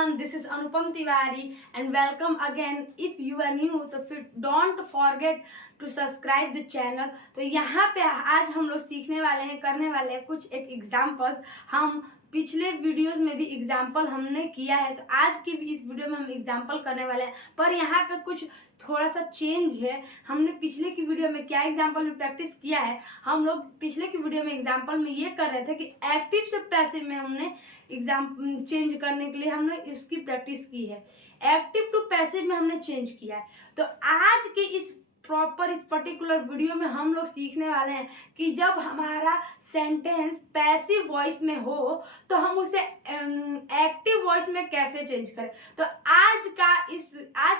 everyone, this is Anupam Tiwari and welcome again. If you are new तो फिर don't forget to subscribe the channel. तो यहाँ पे आज हम लोग सीखने वाले हैं, करने वाले हैं कुछ एक एग्जाम्पल्स। हम पिछले वीडियोस में भी एग्जाम्पल हमने किया है, तो आज की भी इस वीडियो में हम एग्जाम्पल करने वाले हैं, पर यहाँ पे कुछ थोड़ा सा चेंज है। हमने पिछले की वीडियो में क्या एग्जाम्पल में प्रैक्टिस किया है, हम लोग पिछले की वीडियो में एग्जाम्पल में ये कर रहे थे कि एक्टिव से पैसिव में हमने एग्जाम चेंज करने के लिए हमने इसकी प्रैक्टिस की है। एक्टिव टू पैसिव में हमने चेंज किया है। तो आज के इस पर्टिकुलर वीडियो में हम लोग सीखने वाले हैं कि जब हमारा सेंटेंस पैसिव वॉइस में हो तो हम उसे एक्टिव वॉइस में कैसे चेंज करें। तो आज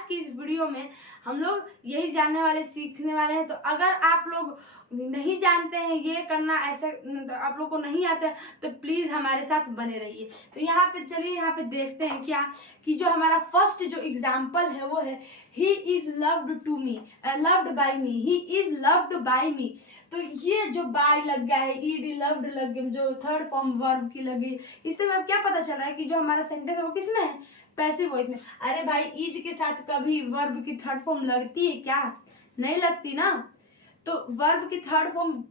की इस वीडियो में हम लोग यही जानने वाले, सीखने वाले हैं। तो अगर आप लोग नहीं जानते हैं ये करना, ऐसे तो आप लोग को नहीं आता है, तो प्लीज़ हमारे साथ बने रहिए। तो यहाँ पे चलिए, यहाँ पे देखते हैं क्या कि जो हमारा फर्स्ट जो एग्जाम्पल है वो है he is loved to me, loved by me, he is loved by me. तो ये जो बाय लग गया है, ईडी लव्ड लग गया, जो थर्ड फॉर्म वर्ब की लगी, इससे हमें क्या पता चल रहा है कि जो हमारा सेंटेंस है वो किसमें है, पैसिव वॉइस में। अरे भाई, इज के साथ कभी वर्ब की थर्ड फॉर्म लगती है क्या? नहीं लगती ना। तो वर्ब की थर्ड फॉर्म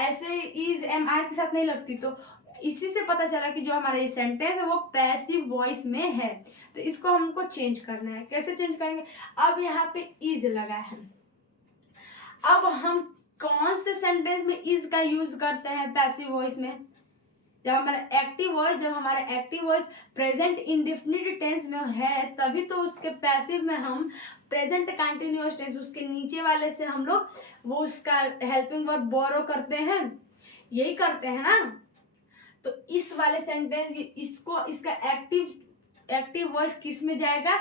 ऐसे इज एम आई के साथ नहीं लगती। तो इसी से पता चला कि जो हमारा ये सेंटेंस है वो पैसिव वॉइस में है। तो इसको हमको चेंज करना है। कैसे चेंज करेंगे? अब यहाँ पे इज लगा है। अब हम कौन से सेंटेंस में इज का यूज करते हैं पैसिव वॉइस में? जब हमारा active voice present indefinite tense में है, तभी तो उसके पैसिव में हम प्रेजेंट कंटिन्यूअस टेंस, उसके नीचे वाले से हम लोग वो उसका हेल्पिंग वर्ब बोरो करते हैं, यही करते हैं ना। तो इस वाले सेंटेंस इसका एक्टिव वॉइस किस में जाएगा?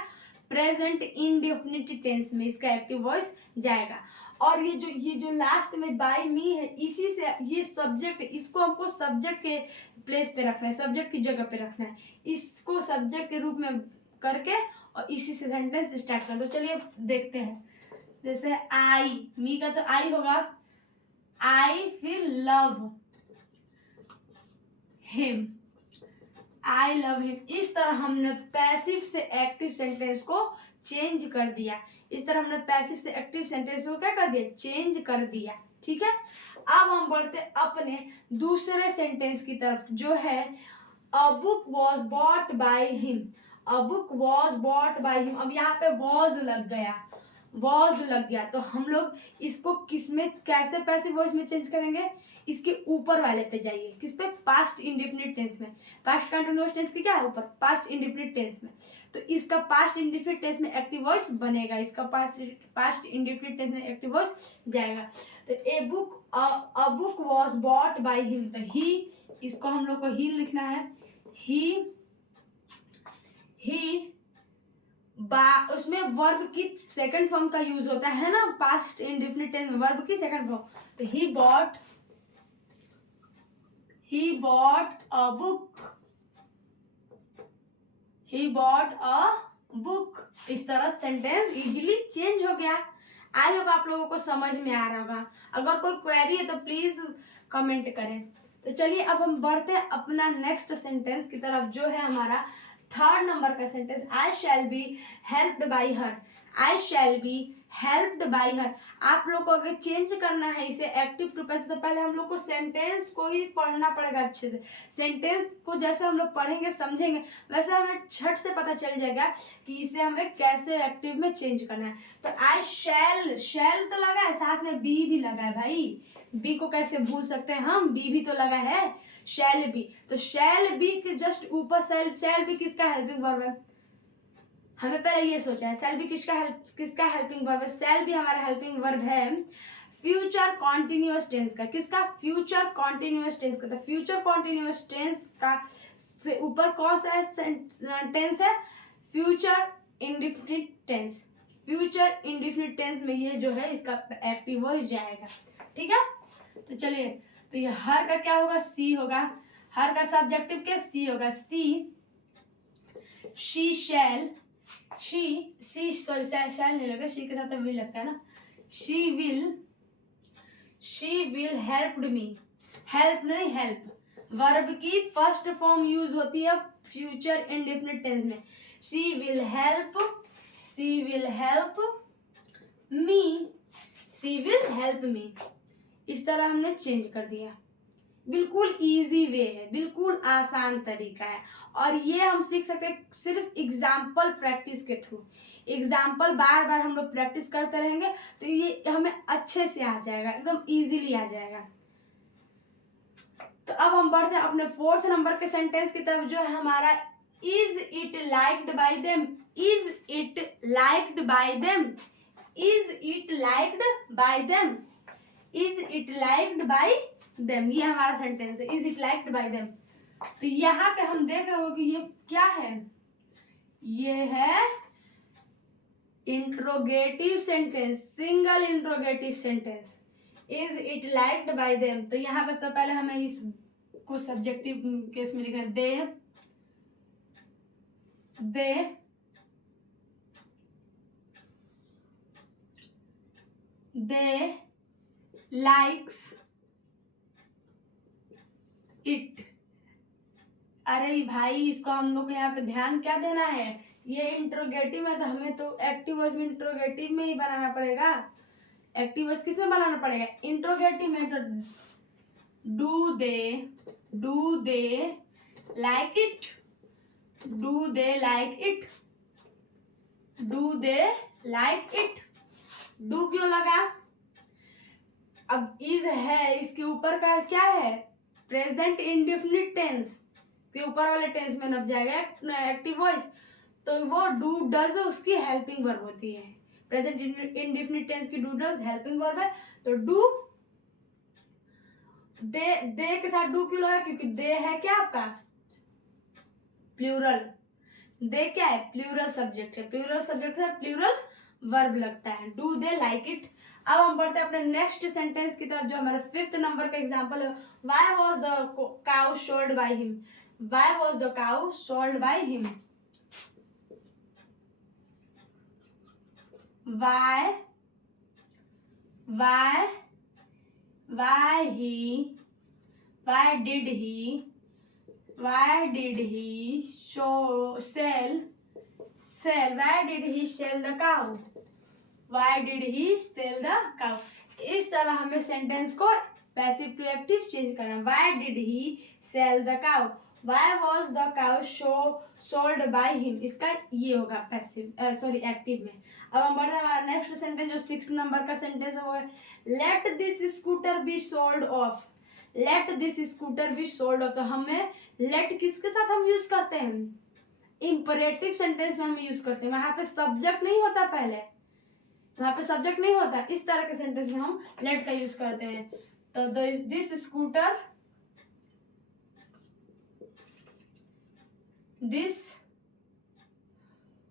प्रेजेंट इंडेफिनिट टेंस में इसका एक्टिव वॉइस जाएगा। और ये जो लास्ट में बाय मी है, इसी से ये सब्जेक्ट, इसको हमको सब्जेक्ट के प्लेस पे रखना है, सब्जेक्ट की जगह पे रखना है। इसको सब्जेक्ट के रूप में करके और इसी से सेंटेंस स्टार्ट कर दो। चलिए देखते हैं। जैसे आई, मी का तो आई होगा, आई, फिर love him, I love him. इस तरह हमने पैसिव से एक्टिव सेंटेंस को चेंज कर दिया। इस तरह हमने पैसिव से एक्टिव सेंटेंस को क्या कर दिया? चेंज कर दिया। ठीक है। अब हम बढ़ते अपने दूसरे सेंटेंस की तरफ, जो है a book was bought by him. A book was bought by him. अब यहाँ पे वॉज लग गया, तो हम लोग इसको किस में, कैसे पैसिव वॉइस में चेंज करेंगे? इसके ऊपर वाले पे जाइए। किस पे? पास्ट इंडेफिनिट टेंस में। पास्ट कंटिन्यूअस टेंस की क्या है? ऊपर, पास्ट इंडेफिनिट टेंस में। तो इसका पास्ट इंडेफिनिट टेंस में एक्टिव वॉइस बनेगा, इसका पास्ट इंडेफिनिट टेंस में एक्टिव वॉइस जाएगा। तो a book was bought by him, तो ही, इसको हम लोग को ही लिखना है। ही उसमें वर्ब की सेकंड फॉर्म का यूज होता है ना, पास्ट इंडेफिनिट टेंस में वर्ब की सेकंड फॉर्म। तो ही बॉट अ बुक। इस तरह सेंटेंस इजीली चेंज हो गया। आई होप आप लोगों को समझ में आ रहा होगा। अगर कोई क्वेरी है तो प्लीज कमेंट करें। तो चलिए अब हम बढ़ते हैं अपना नेक्स्ट सेंटेंस की तरफ, जो है हमारा थर्ड नंबर का sentence. I shall be helped bye her. I shall be helped bye हर। आप लोग को अगर चेंज करना है इसे एक्टिव टू पैसिव, तो पहले हम लोग को सेंटेंस को ही पढ़ना पड़ेगा अच्छे से। सेंटेंस को जैसे हम लोग पढ़ेंगे, समझेंगे, वैसे हमें झट से पता चल जाएगा कि इसे हमें कैसे एक्टिव में चेंज करना है। तो आई शैल तो लगा है, साथ में बी भी लगा है भाई। बी को कैसे भूल सकते हैं हम? बी भी तो लगा है, शैल बी। तो शैल बी के जस्ट ऊपर शैल बी किसका हेल्पिंग वर्ब है? हमें पहले ये सोचा है शैल बी किसका हेल्पिंग वर्ब है? शैल बी हमारा हेल्पिंग वर्ब है फ्यूचर कॉन्टिन्यूअस टेंस का। किसका? फ्यूचर कॉन्टिन्यूअस टेंस का। तो फ्यूचर कॉन्टिन्यूअस टेंस का से ऊपर कौन सा टेंस है? Future indefinite tense. Future indefinite tense में ये जो है इसका एक्टिव वॉइस जाएगा। ठीक है। तो चलिए, तो ये हर का क्या होगा? सी होगा। हर का सब्जेक्टिव क्या? सी होगा। शी शैल नहीं लगा, शी के साथ तो विल लगता है ना। She will helped me. Help नहीं, हेल्प। वर्ब की फर्स्ट फॉर्म यूज होती है फ्यूचर इंडेफिनिट टेंस में she will help me, she will help me, इस तरह हमने चेंज कर दिया। बिल्कुल इजी वे है, बिल्कुल आसान तरीका है, और ये हम सीख सकते हैं सिर्फ एग्जाम्पल प्रैक्टिस के थ्रू। एग्जाम्पल बार बार हम लोग प्रैक्टिस करते रहेंगे तो ये हमें अच्छे से आ जाएगा, एकदम इजीली आ जाएगा। तो अब हम बढ़ते हैं अपने 4th नंबर के सेंटेंस की तरफ, जो है हमारा is it liked by them, is it liked by them, is it liked by them, is it liked by them, ये हमारा सेंटेंस है, is it liked by them. तो यहाँ पे हम देख रहे हो कि ये क्या है, ये है interrogative sentence, single interrogative sentence, is it liked by them. तो यहाँ पे तो पहले हमें इस को सब्जेक्टिव केस में लिखना है, दे लाइक्स इट। अरे भाई इसको हम लोग यहाँ पे ध्यान क्या देना है, ये इंट्रोगेटिव है तो हमें तो एक्टिव वॉइस में इंट्रोगेटिव में ही बनाना पड़ेगा। एक्टिव वॉइस किस में बनाना पड़ेगा, इंट्रोगेटिव में। तो do they like it, do they like it, do they like it. Do क्यों लगा, अब इज है, इसके ऊपर का क्या है, प्रेजेंट इंडेफिनिट टेंस के ऊपर वाले टेंस में नप जाएगा एक्टिव वॉइस, तो वो डू डज उसकी हेल्पिंग वर्ब होती है। प्रेजेंट इंडेफिनिट टेंस की डू डज हेल्पिंग वर्ब है, तो डू दे के साथ डू क्यों लगा, क्योंकि दे है क्या आपका प्लूरल, दे क्या है प्लूरल सब्जेक्ट है, प्लूरल सब्जेक्ट है, प्लूरल वर्ब लगता है, डू दे लाइक इट। अब हम बढ़ते हैं अपने नेक्स्ट सेंटेंस की तरफ, जो हमारा 5th नंबर का एग्जांपल है, why was the cow sold by him, why was the cow sold by him, why did he sell the cow, why did he sell the cow। इस तरह हमें sentence को पैसिव टू एक्टिव चेंज करना। why did he sell the cow, why was the cow sold by him, इसका ये होगा passive sorry active में। अब हम बढ़ते हैं हमारा नेक्स्ट सेंटेंस, जो 6 नंबर का सेंटेंस है, वो है let this scooter be sold off, let this scooter be sold off. तो हमें लेट किसके साथ हम यूज करते हैं, इंपरेटिव सेंटेंस में हम यूज करते हैं, वहां पे सब्जेक्ट नहीं होता, पहले वहां पे सब्जेक्ट नहीं होता, इस तरह के सेंटेंस में हम लेट का यूज करते हैं। तो दिस स्कूटर, दिस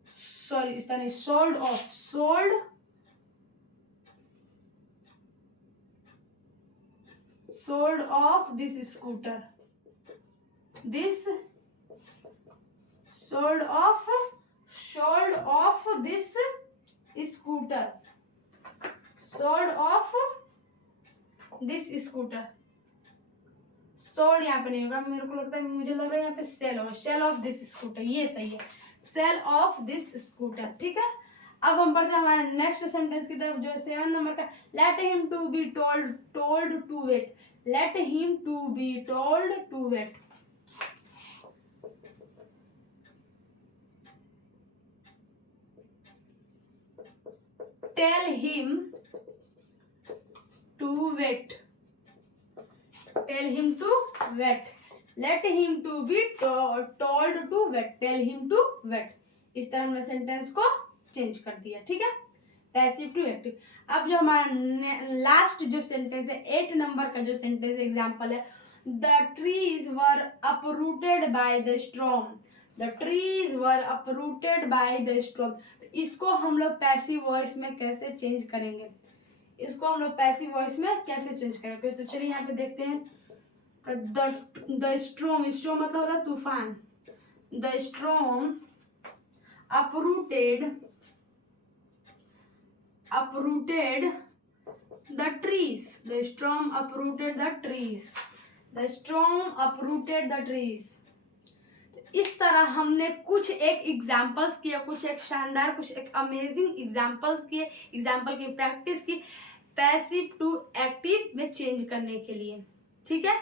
सॉरी इस तरह sold off, sold off this scooter, this sold off this scooter, sold off this scooter. Sold यहाँ पे नहीं होगा, मेरे को लगता है, मुझे लग रहा है यहाँ पे सेल होगा, सेल ऑफ दिस स्कूटर, ये सही है, सेल ऑफ दिस स्कूटर, ठीक है। अब हम बढ़ते हैं हमारे नेक्स्ट सेंटेंस की तरफ, जो है 7 नंबर का, let him to be told to wait, let him to be told to wait. Tell him to wait, tell him to wait, let him to be told to wait, tell him to wait. इस तरह हमने sentence को change कर दिया, ठीक है, passive to active. अब जो हमारा लास्ट जो सेंटेंस है 8 नंबर का जो सेंटेंस एग्जांपल है, the trees were uprooted by the storm, the trees were uprooted by the storm. इसको हम लोग पैसिव वॉइस में कैसे चेंज करेंगे, इसको हम लोग पैसिव वॉइस में कैसे चेंज करेंगे, तो चलिए यहाँ पे देखते हैं। द स्टॉर्म, स्टॉर्म मतलब होता है तूफान, the storm uprooted the trees, the storm uprooted the trees, the storm uprooted the trees। इस तरह हमने कुछ एक एग्जाम्पल्स किए, कुछ एक शानदार, कुछ एक अमेजिंग एग्जाम्पल्स किए, एग्जाम्पल की प्रैक्टिस की पैसिव टू एक्टिव में चेंज करने के लिए। ठीक है,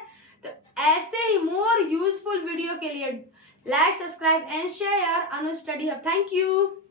तो ऐसे ही मोर यूजफुल वीडियो के लिए like, subscribe and share Anu study hub. Thank you.